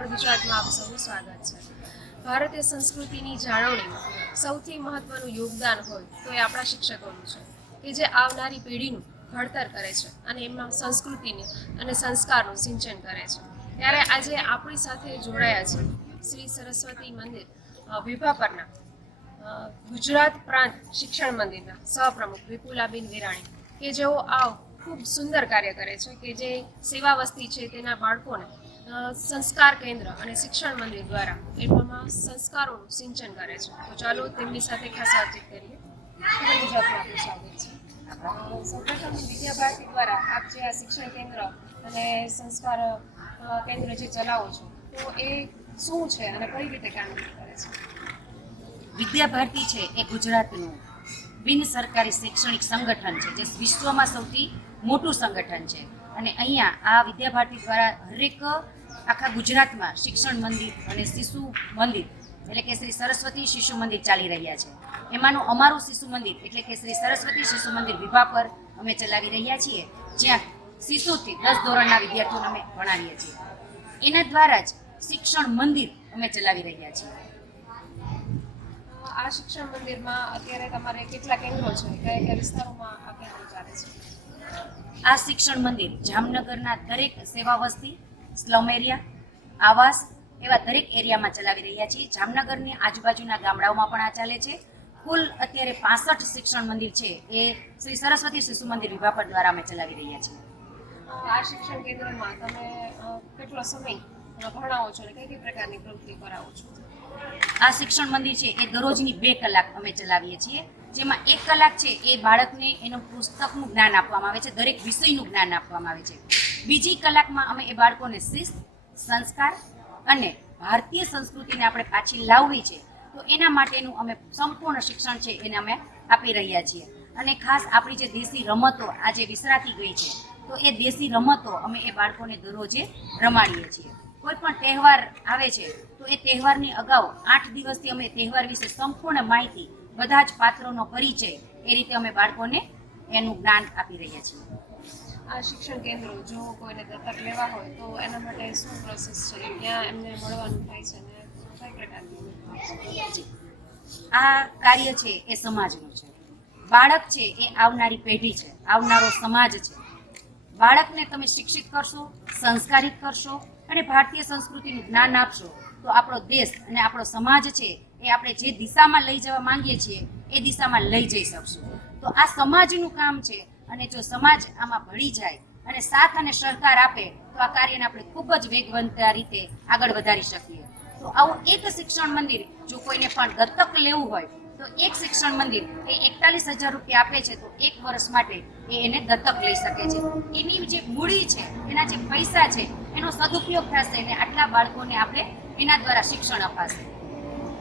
પુષ્પાલાલ ગુજરાતમાં આપ સૌનું સ્વાગત છે. ભારતીય સંસ્કૃતિની જાળવણીમાં સૌથી મહત્વનું યોગદાન હોય તો એ આપણા શિક્ષકોનું છે કે જે આવનારી પેઢીનું ઘડતર કરે છે અને એમના સંસ્કૃતિને અને સંસ્કારનું સિંચન કરે છે. ત્યારે આજે આપણી સાથે જોડાયા છે શ્રી સરસ્વતી મંદિર વિભાપરના ગુજરાત પ્રાંત શિક્ષણ મંદિરના સહપ્રમુખ વિપુલાબેન વિરાણી કે જેઓ આ ખૂબ સુંદર કાર્ય કરે છે કે જે સેવા વસ્તી છે તેના બાળકોને સંસ્કાર કેન્દ્ર અને શિક્ષણ મંદિર દ્વારા એટલામાં સંસ્કારોનું સિંચન કરે છે. તો ચાલો તેમની સાથે ખાસ વાતચીત કરીએ. ગુજરાતમાં સ્વાગત છે. સૌપ્રથમ વિદ્યાભારતી દ્વારા આપ જે આ શિક્ષણ કેન્દ્ર અને સંસ્કાર કેન્દ્ર જે ચલાવો છો, તો એ શું છે અને કઈ રીતે કામગીરી કરે છે? વિદ્યાભારતી છે એ ગુજરાતનું બિન સરકારી શૈક્ષણિક સંગઠન છે, જે વિશ્વમાં સૌથી મોટું સંગઠન છે. અને અહીંયા આ વિદ્યાભારતી દ્વારા હરેક આખા ગુજરાતમાં શિક્ષણ મંદિર અને શિશુ મંદિર, એટલે કે શ્રી સરસ્વતી શિશુ મંદિર ચાલી રહ્યા છે. એમાંનું અમારું શિશુ મંદિર, એટલે કે શ્રી સરસ્વતી શિશુ મંદિર વિભાગ પર અમે ચલાવી રહ્યા છીએ, જ્યાં શિશુથી દસ ધોરણના વિદ્યાર્થીઓને અમે ભણાવીએ છીએ. એના દ્વારા જ શિક્ષણ મંદિર અમે ચલાવી રહ્યા છીએ. આ શિક્ષણ મંદિરમાં અત્યારે તમારે કેટલા કેન્દ્રો છે? કયા કયા વિસ્તારોમાં આ શિક્ષણ મંદિર જામનગરના દરેક સેવા વસ્તી સ્લમ એરિયા આવાસ એવા દરેક એરિયામાં ચલાવી રહ્યા છીએ. જામનગરની આજુબાજુના ગામડાઓમાં પણ આ ચાલે છે. કુલ અત્યારે પાસઠ શિક્ષણ મંદિર છે. એ શ્રી સરસ્વતી શિશુ મંદિર વિભાપર દ્વારા અમે ચલાવી રહ્યા છીએ. આ શિક્ષણ કેન્દ્રમાં તમે કેટલો સમય ભણાવો છો અને કઈ કઈ પ્રકારની પ્રવૃત્તિ કરાવો છો? આ શિક્ષણ મંદિર છે એ દરરોજની બે કલાક અમે ચલાવીએ છીએ. જેમાં એક કલાક છે એ બાળકને એનું પુસ્તકનું જ્ઞાન આપવામાં આવે છે, દરેક વિષયનું જ્ઞાન આપવામાં આવે છે. બીજી કલાકમાં અમે એ બાળકોને શિસ્ત, સંસ્કાર અને ભારતીય સંસ્કૃતિને આપણે પાછી લાવવી છે, તો એના માટેનું અમે સંપૂર્ણ શિક્ષણ છે એને અમે આપી રહ્યા છીએ. અને ખાસ આપણી જે દેશી રમતો આજે વિસરાતી ગઈ છે, તો એ દેશી રમતો અમે એ બાળકોને દરરોજે રમાડીએ છીએ. કોઈ પણ તહેવાર આવે છે, તો એ તહેવારની અગાઉ આઠ દિવસથી અમે તહેવાર વિશે સંપૂર્ણ માહિતી બધા જ પાત્રોનો પરિચય એ રીતે અમે બાળકોને એનું જ્ઞાન આપી રહ્યા છીએ. આ શિક્ષણ કેન્દ્રો જો કોઈને દત્તક લેવા હોય તો એના માટે શું પ્રોસેસ છે? ક્યાં એમને મળવાનું થાય છે અને કઈ પ્રકારની? આ કાર્ય છે એ સમાજનું છે. બાળક છે એ આવનારી પેઢી છે આવનારો સમાજ છે. બાળકને તમે શિક્ષિત કરશો સંસ્કારિત કરશો અને ભારતીય સંસ્કૃતિનું જ્ઞાન આપશો તો આપણો દેશ અને આપણો સમાજ છે એ આપણે જે દિશામાં લઈ જવા માંગીએ છીએ, એ દિશામાં લઈ જઈ શકશું. તો આ સમાજનું કામ છે અને જો સમાજ આમાં ભળી જાય અને સાથ અને સહકાર આપે, તો આ કાર્યને આપણે ખૂબ જ વેગવંતા રીતે આગળ વધારી શકીએ. તો આવું એક શિક્ષણ મંદિર જો કોઈને પણ દત્તક લેવું હોય, તો એક શિક્ષણ મંદિર એ એકતાલીસ હજાર રૂપિયા આપે છે, તો એક વર્ષ માટે એ એને દત્તક લઈ શકે છે. એની જે મૂડી છે, એના જે પૈસા છે, એનો સદુપયોગ થશે અને આટલા બાળકોને આપણે એના દ્વારા શિક્ષણ અપાશે.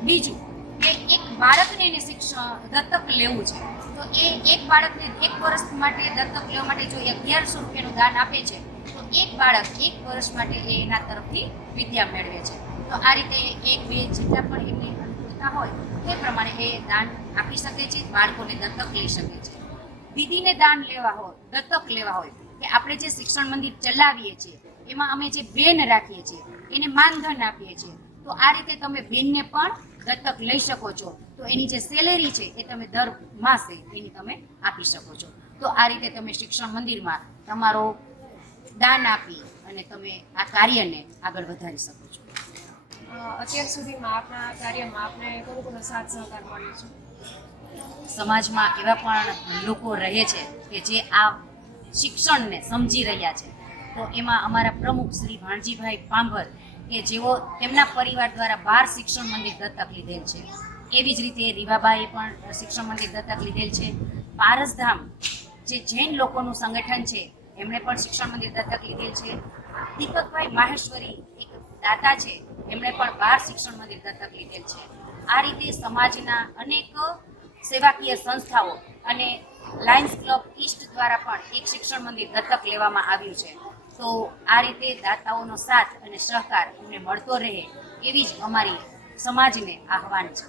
બીજું કે એક બાળકને એને શિક્ષણ દત્તક લેવું છે. તો એ એક બાળકને એક વર્ષ માટે દત્તક લેવા માટે જો અગિયારસો રૂપિયાનું દાન આપે છે, તો એક બાળક એક વર્ષ માટે એ એના તરફથી વિદ્યા મેળવે છે. તો આ રીતે એક, બે જેટલા પણ એમની અનુકૂળતા હોય, તે પ્રમાણે એ દાન આપી શકે છે, બાળકોને દત્તક લઈ શકે છે. દીદીને દાન લેવા હોય, દત્તક લેવા હોય, કે આપણે જે શિક્ષણ મંદિર ચલાવીએ છીએ, એમાં અમે જે બેન રાખીએ છીએ, એને માનધન આપીએ છીએ, તો આ રીતે તમે બેનને પણ દત્તક લઈ શકો છો. તો એની જે સેલેરી છે એ તમે દર માસે એની તમે આપી શકો છો. તો આ રીતે તમે શિક્ષણ મંદિરમાં તમારો દાન આપી અને તમે આ કાર્યને આગળ વધારી શકો છો. અત્યાર સુધીમાં આપના કાર્યમાં આપને કોનો કોનો સાથ સહકાર મળ્યો છે? સમાજમાં એવા પણ લોકો રહે છે કે જે આ શિક્ષણને સમજી રહ્યા છે. તો એમાં અમારા પ્રમુખ શ્રી ભાણજીભાઈ પાંભર કે જેઓ તેમના પરિવાર દ્વારા બાર શિક્ષણ મંદિર દત્તક લીધેલ છે. એવી જ રીતે રીવાબાએ પણ શિક્ષણ મંદિર દત્તક લીધેલ છે. પારસધામ, જે જૈન લોકોનું સંગઠન છે, એમણે પણ શિક્ષણ મંદિર દત્તક લીધેલ છે. દીપકભાઈ માહેશ્વરી એક દાતા છે, એમણે પણ બાર શિક્ષણ મંદિર દત્તક લીધેલ છે. આ રીતે સમાજના અનેક સેવાકીય સંસ્થાઓ અને લાયન્સ ક્લબ ઈસ્ટ દ્વારા પણ એક શિક્ષણ મંદિર દત્તક લેવામાં આવ્યું છે. તો આ રીતે દાતાઓનો સાથ અને સહકાર અમને મળતો રહે એવી જ અમારી સમાજને આહવાન છે.